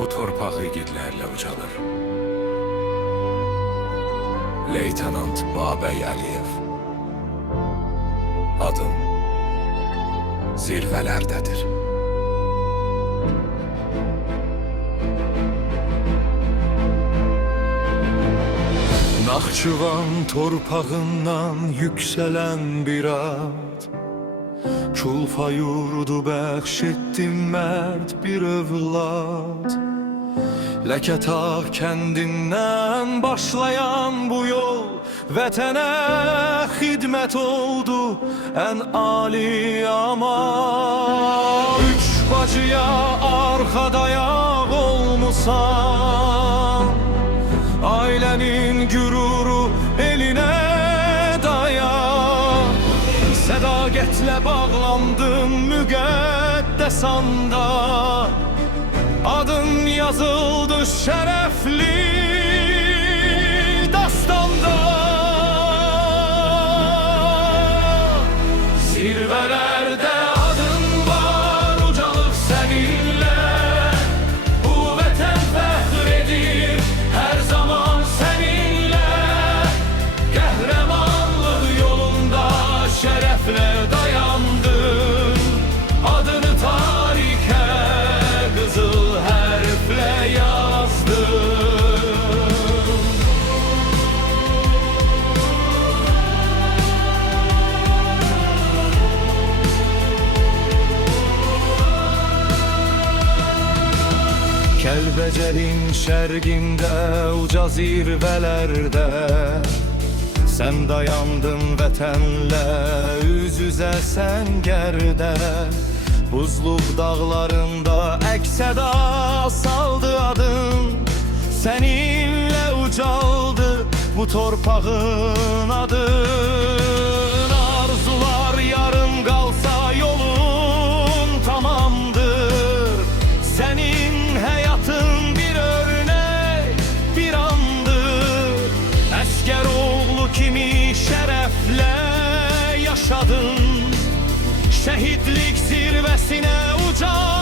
Bu torpaq igidlərlə ucalır. Leytenant Babək Əliyev. Adım zirvələrdədir. Naxçıvan torpağından yükselen bir ad, Çulfa yurdu bəxş etdim mərd bir övlad. Ləkətağ kəndindən başlayan bu yol Vətənə xidmət oldu ən ali amal. Üç bacıya arxa dayaq olmusan, ailənin güruru elinə dayan. Sədaqətlə bağlandın müqəddəs anda, adın yazıldı şərəfli dastanda. Zirvələrdə adın var, ucalıq səninlə. Bu vətən fəxr edir hər zaman səninlə. Qəhrəmanlıq yolunda şərəflə dayandın, adını tarixə qızıl hərflə yazdın. Kəlbəcərin şərqində uca zirvələrdə sən dayandın vətənlə üz-üzə səngərdə. Buzluq dağlarında əks-səda saldı adın, səninlə ucaldı bu torpağın adın. Arzular yarım qalsa yolun tamamdır, sənin həyatın bir örnek bir andır. Əskər oğlu kimi şərəflə yaşadın, şəhidlik zirvəsinə ucal.